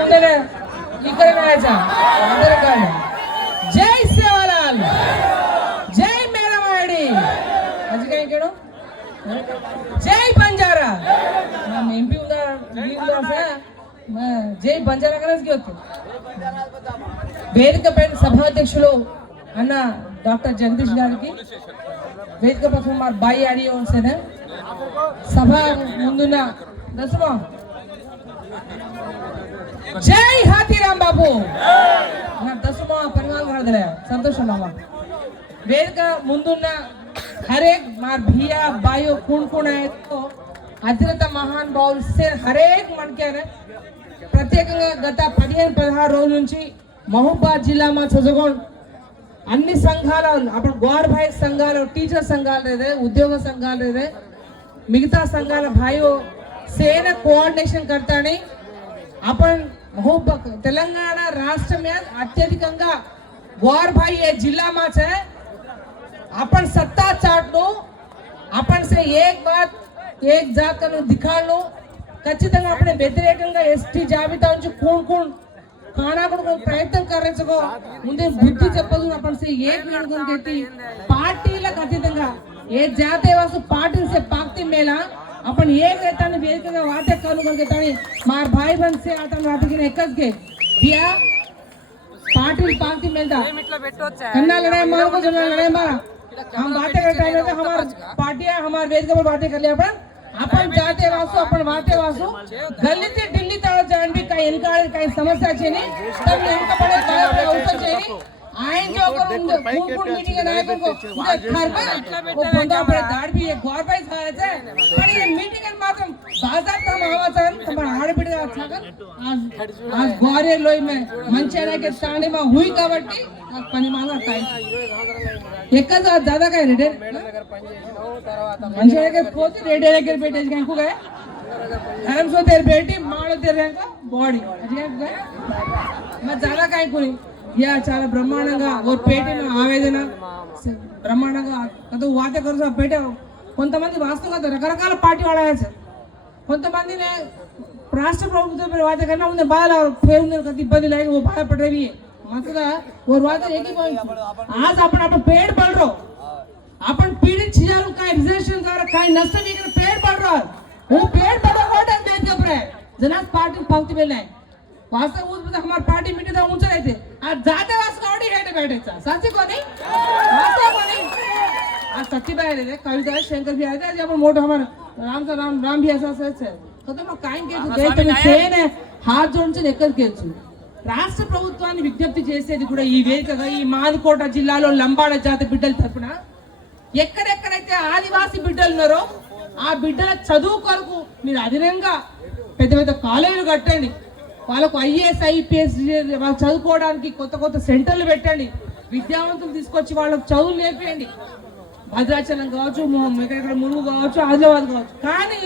ఇక్కడ జై సేవలాల్ జై మేడవాడి. జై బంజారా. ఎంపీ ఉందా? జై బంజారా కలర్స్కి వద్దు సభాధ్యక్షులు అన్న డాక్టర్ జగదీష్ గారికి వేదిక పక్కన మా బాయి ఆడియో సభ ముందున్న దశమా जय हाथीराम बाबू दसमा परिवार घर दे संतोष मामा। वेद का मुंदुना हर एक मार भिया, बायो कुण कुण है तो अतिरिक्त महान बाउल से हर एक मन के रहे प्रत्येक गत पद पदार रोज नीचे महोबाद जिला में चुजगोन अन्नी संघाल अब ग्वार भाई संघाल, टीचर संघाल रहे उद्योग संघाल रहे मिगता संघाल भाई सेन कोऑर्डिनेशन करता नहीं राष्ट्र में अत्यधिक भाई जिला में है अपन सत्ता चाट दो अपन से एक बात, एक जात दिखा लो खचित अपने व्यतिरेक एस टी जाबिता कौन कौन खाना प्रयत्न कर मुझे बुद्धि अपन से एक पार्टी खचित ये जाते पार्टी से पाकती मेला आपण एक येताना वेगवेगळ्या वाटे करू घेतानी मार भाई बन से आता वाटकीने एकच घे दिया पाटिल पाकती मेलता कन्ना लड़ाई मारो को जमा लड़ाई मारा हम बातें कर टाइम में हमार पार्टी है हमार वेद पर बातें कर लिया अपन आपण जाते वासू आपण वाटे वासू गल्ली ते दिल्ली तळ जाण भी काही इनकार काही समस्या छे ने तब नेमका पड़े काय औषध ఆయన జోకర్ ఉంది కూకుడు మీటింగ్ నాయకుడు ఖర్బా కొందాం పడ దాడి బి గోర్ పై సాయచే మరి ఈ మీటింగ్ అని మాత్రం బాజా తమ ఆవాజన్ తమ ఆడబిడ చాగన్ ఆ గోరే లోయ మే మంచేనాకి తాండి మా హుయి కాబట్టి నాకు పని మాల టైం ఎక్కడ దాదా కాయ రెడీ దగ్గర పని చేసినావు తర్వాత మంచేనాకి పోతే రెడీ దగ్గర పెట్టేసి కాకు గాయ ధర్మసో తెర పెట్టి మాడ తెరంగా బాడీ అది కాక మరి దాదా కాయ కుని యా చాలా బ్రహ్మాండంగా ఓ పేట ఆవేదన బ్రహ్మాండంగా అదో వాత కరుసా పేట కొంతమంది వాస్తవంగా రకరకాల పార్టీ వాడారు సార్ కొంతమంది ने राष्ट्र प्रभुत्व पर बात करना उन्हें बाल और फिर उन्हें कति इब्बंदी लाएगी वो बाहर पड़ रही है मतलब और बात एक ही पॉइंट आज आपण आपण पेड़ पड़ रहो आपण पीड़ित छिजारू काय रिजर्वेशन द्वारा काय नष्ट नहीं कर पेड़ पड़ रहा वो पेड़ पड़ो वोट दे के ऊपर जनाब पार्टी पावती मिल है वास्तव उस बता हमारी पार्टी मीटिंग था ऊंचा रहते आज जाते वास गावडी हेड बैठे साची कोणी वास्तव कोणी आज सत्यबाई आले कविता शंकर भी आए थे आज आपण मोठं हमारा राम सा राम राम भी ऐसा सच है तो तो काय కేసు సేనే హాత్ జోడించి ఎక్కడికి కేసు రాష్ట్ర ప్రభుత్వాన్ని విజ్ఞప్తి చేసేది కూడా ఈ వేదికగా ఈ మాదికోట జిల్లాలో లంబాడ జాతి బిడ్డల తరపున ఎక్కడెక్కడైతే ఆదివాసి బిడ్డలు ఉన్నారో ఆ బిడ్డల చదువు కొరకు మీరు అదనంగా పెద్ద పెద్ద కాలేజీలు కట్టండి వాళ్ళకు ఐఏఎస్ ఐపీఎస్ వాళ్ళు చదువుకోవడానికి కొత్త కొత్త సెంటర్లు పెట్టండి. విద్యావంతులు తీసుకొచ్చి వాళ్ళకు చదువు నేర్పేయండి. భద్రాచలం కావచ్చు ఇక్కడ మునుగు కావచ్చు ఆదిలాబాద్ కావచ్చు. కానీ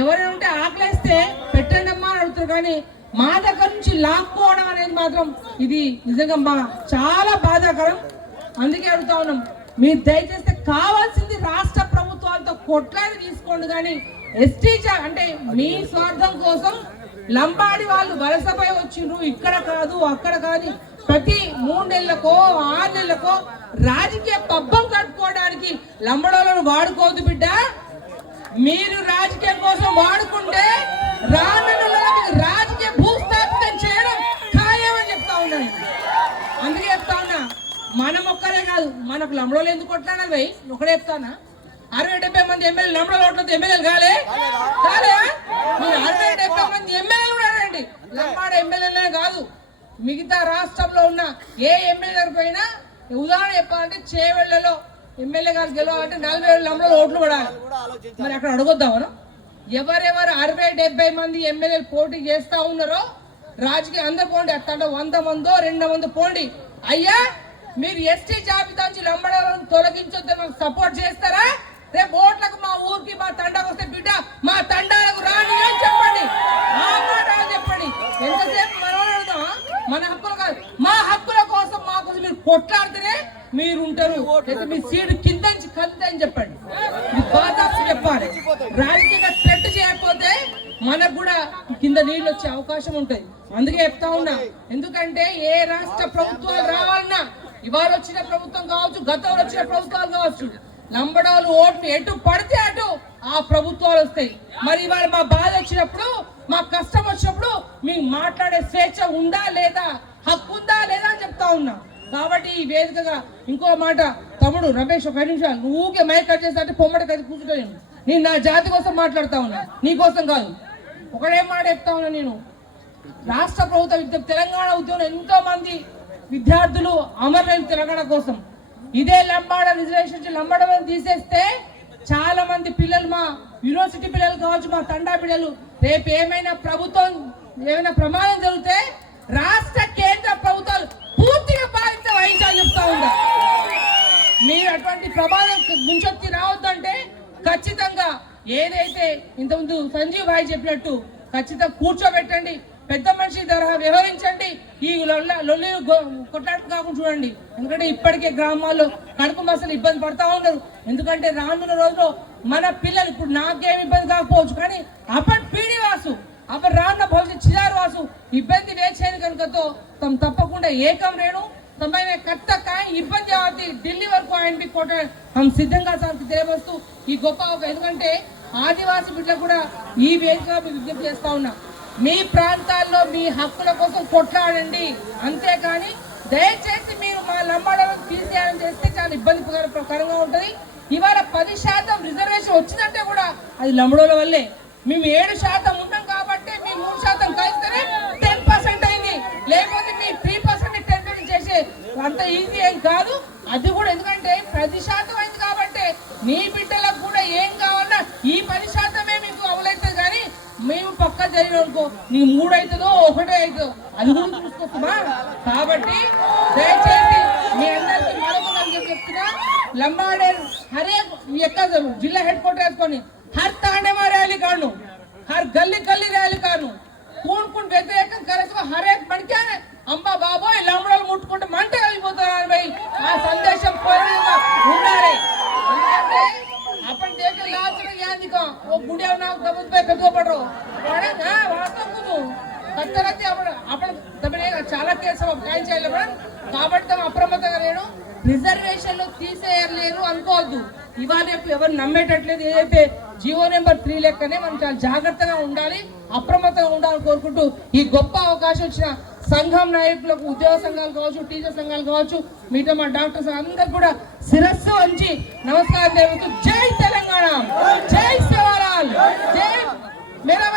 ఎవరైనా ఉంటే ఆకలేస్తే పెట్టండి అమ్మా అని అడుగుతారు. కానీ మా దగ్గర నుంచి లాక్కోవడం అనేది మాత్రం ఇది నిజంగా మా చాలా బాధాకరం. అందుకే అడుగుతా ఉన్నాం. మీరు దయచేస్తే కావాల్సింది రాష్ట్ర ప్రభుత్వాలతో కొట్లాది తీసుకోండి. కానీ ఎస్టీ అంటే మీ స్వార్థం కోసం లంబాడి వాళ్ళు వలసపై వచ్చిండ్రు. ఇక్కడ కాదు అక్కడ కాదు. ప్రతి మూడు నెలలకో ఆరు నెలలకో రాజకీయ పబ్బం కట్టుకోవడానికి లంబడోలను వాడుకోవద్దు బిడ్డ. మీరు రాజకీయం కోసం వాడుకుంటే రానున్న రాజకీయ భూస్థాపితం చేయడం ఖాయమని చెప్తా ఉన్నా అందుకే చెప్తా ఉన్నా మనం ఒక్కరే కాదు మనకు లంబడోలు ఎందుకు కొట్లాడాలి భయ్ ఒకటే చెప్తానా అరవై డెబ్బై మంది ఎమ్మెల్యే లంబడోలు ఓట్లతో ఎమ్మెల్యేలు కాలే? కాలే మీరు అరవై డెబ్బై మంది ఎమ్మెల్యేలు కూడా రండి లంబాడ ఎమ్మెల్యేలే కాదు మిగతా రాష్ట్రంలో ఉన్న ఏ ఎమ్మెల్యే గారి ఉదాహరణ చెప్పాలంటే చేవెళ్ళలో ఎమ్మెల్యే గారు గెలవాలంటే నలభై వేల లంబలో ఓట్లు పడాలి. మరి అక్కడ అడగొద్దామను? ఎవరెవరు అరవై డెబ్బై మంది ఎమ్మెల్యేలు పోటీ చేస్తా ఉన్నారో రాజకీయ అందరు పోండి. అట్లా వంద మందో రెండు మంది పోండి. అయ్యా మీరు ఎస్టీ జాబితా నుంచి లంబడాలను తొలగించొద్దు మాకు సపోర్ట్ చేస్తారా? రేపు ఓట్లకు మా ఊరికి మా తండాకు వస్తే బిడ్డ మా తండాలకు రాని అని చెప్పండి. ఆ? చెప్పండి ఎంతసేపు మనం అడుగుతామా మన హక్కులు కాదు మా హక్కుల కోసం మా కోసం మీరు మీరు ఉంటారు అయితే మీ సీడ్ కింద నుంచి కంది అని చెప్పండి. ఇది చెప్పాలి. రాజకీయంగా థ్రెట్ చేయకపోతే మనకు కూడా కింద నీళ్ళు వచ్చే అవకాశం ఉంటుంది. అందుకే చెప్తా ఉన్నా. ఎందుకంటే ఏ రాష్ట్ర ప్రభుత్వాలు రావాలన్నా ఇవాళ వచ్చిన ప్రభుత్వం కావచ్చు గతంలో వచ్చిన ప్రభుత్వాలు కావచ్చు లంబడాలు ఓట్లు ఎటు పడితే అటు ఆ ప్రభుత్వాలు వస్తాయి. మరి ఇవాళ మా బాధ వచ్చినప్పుడు మా కష్టం వచ్చినప్పుడు మీకు మాట్లాడే స్వేచ్ఛ ఉందా లేదా హక్కు ఉందా లేదా అని చెప్తా ఉన్నా. కాబట్టి ఈ వేదికగా ఇంకో మాట. తమ్ముడు రమేష్ ఒక నిమిషాలు. నువ్వు ఊకే మైక్ కట్ చేస్తే పొమ్మడి కలిసి కూర్చుంటాను నేను. నా జాతి కోసం మాట్లాడుతా ఉన్నా. నీ కోసం కాదు. ఒకటే మాట చెప్తా ఉన్నా నేను? రాష్ట్ర ప్రభుత్వ విద్య తెలంగాణ ఉద్యోగం ఎంతో మంది విద్యార్థులు అమరులైన తెలంగాణ కోసం. ఇదే లంబాడ రిజర్వేషన్ లంబాడమని తీసేస్తే చాలా మంది పిల్లలు మా యూనివర్సిటీ పిల్లలు కావచ్చు మా తండా పిల్లలు రేపు ఏమైనా ప్రభుత్వం ఏమైనా ప్రమాదం జరిగితే రాష్ట్ర కేంద్ర ప్రభుత్వాలు చెప్తా ఉందా మీరు అటువంటి ప్రమాదం ముంచొచ్చి రావద్దంటే ఖచ్చితంగా ఏదైతే ఇంతకుముందు సంజీవ్ భాయ్ చెప్పినట్టు ఖచ్చితంగా కూర్చోబెట్టండి పెద్ద మనిషి తరహా వ్యవహరించండి ఈ లొల్ల లొల్లి కొట్లాట కాకుండా చూడండి. ఎందుకంటే ఇప్పటికే గ్రామాల్లో కడుపు మసలు ఇబ్బంది పడతా ఉన్నారు. ఎందుకంటే రానున్న రోజుల్లో మన పిల్లలు ఇప్పుడు నాకేం ఇబ్బంది కాకపోవచ్చు కానీ అప్పటి పీడి వాసు అప్పుడు రానున్న భవిష్యత్ చిదారు వాసు ఇబ్బంది వేచేయని కనుకతో తమ తప్పకుండా ఏకం రేణు तो मैंने कब ఇబ్బంది అవుద్ది. ఢిల్లీ వరకు ఆయనకి కోట మనం సిద్ధంగా సార్కి తెలియవస్తూ ఈ గొప్ప ఒక ఎందుకంటే ఆదివాసీ బిడ్డలు కూడా ఈ వేదిక విజ్ఞప్తి చేస్తా ఉన్నా. మీ ప్రాంతాల్లో మీ హక్కుల కోసం కొట్లాడండి. అంతేకాని దయచేసి మీరు మా లంబాడలకు తీసేయాలని చేస్తే చాలా ఇబ్బందికరంగా ఉంటుంది. ఇవాళ పది శాతం రిజర్వేషన్ వచ్చిందంటే కూడా అది లంబడోల వల్లే. మేము ఏడు శాతం ఉన్నాం అంత ఈజీ ఏం కాదు. అది కూడా ఎందుకంటే పది శాతం అయింది కాబట్టి మీ బిడ్డలకు కూడా ఏం కావాలన్నా ఈ పది శాతమే మీకు అవలవుతుంది కానీ మేము పక్క జరిగినకో నీ మూడు అవుతుందో ఒకటే అవుతుందో అది కూడా కాబట్టి దయచేసి మీ అందరికీ మరొక చెప్తున్నా. లంబాడే హరే ఎక్క జిల్లా హెడ్ క్వార్టర్ వేసుకొని హర్ తాండేమా ర్యాలీ కాను హర్ గల్లీ గల్లీ ర్యాలీ కాను. కూనుకుని వ్యతిరేకం కరెక్ట్ హరే మడికే అంబా బాబోయ్ లంబడలు ముట్టుకుంటే మంటే வாழ்வை நான் சந்தோஷம் ఉన్నారే. చాలా కేసు కాయ చేయాలి మేడం కాబట్టి తమ అప్రమత్తంగా నేను రిజర్వేషన్లు తీసేయలేరు అనుకోవద్దు. ఇవాళ రేపు ఎవరు నమ్మేటట్లేదు. ఏదైతే జియో నెంబర్ త్రీ లెక్కనే మనం చాలా జాగ్రత్తగా ఉండాలి అప్రమత్తంగా ఉండాలని కోరుకుంటూ ఈ గొప్ప అవకాశం ఇచ్చిన సంఘం నాయకులకు ఉద్యోగ సంఘాలు కావచ్చు టీచర్ సంఘాలు కావచ్చు మిగతా మా డాక్టర్స్ అందరు కూడా శిరస్సు వంచి నమస్కారం తెలుపుతూ జై తెలంగాణ. జై శివరాల్ జై మేరా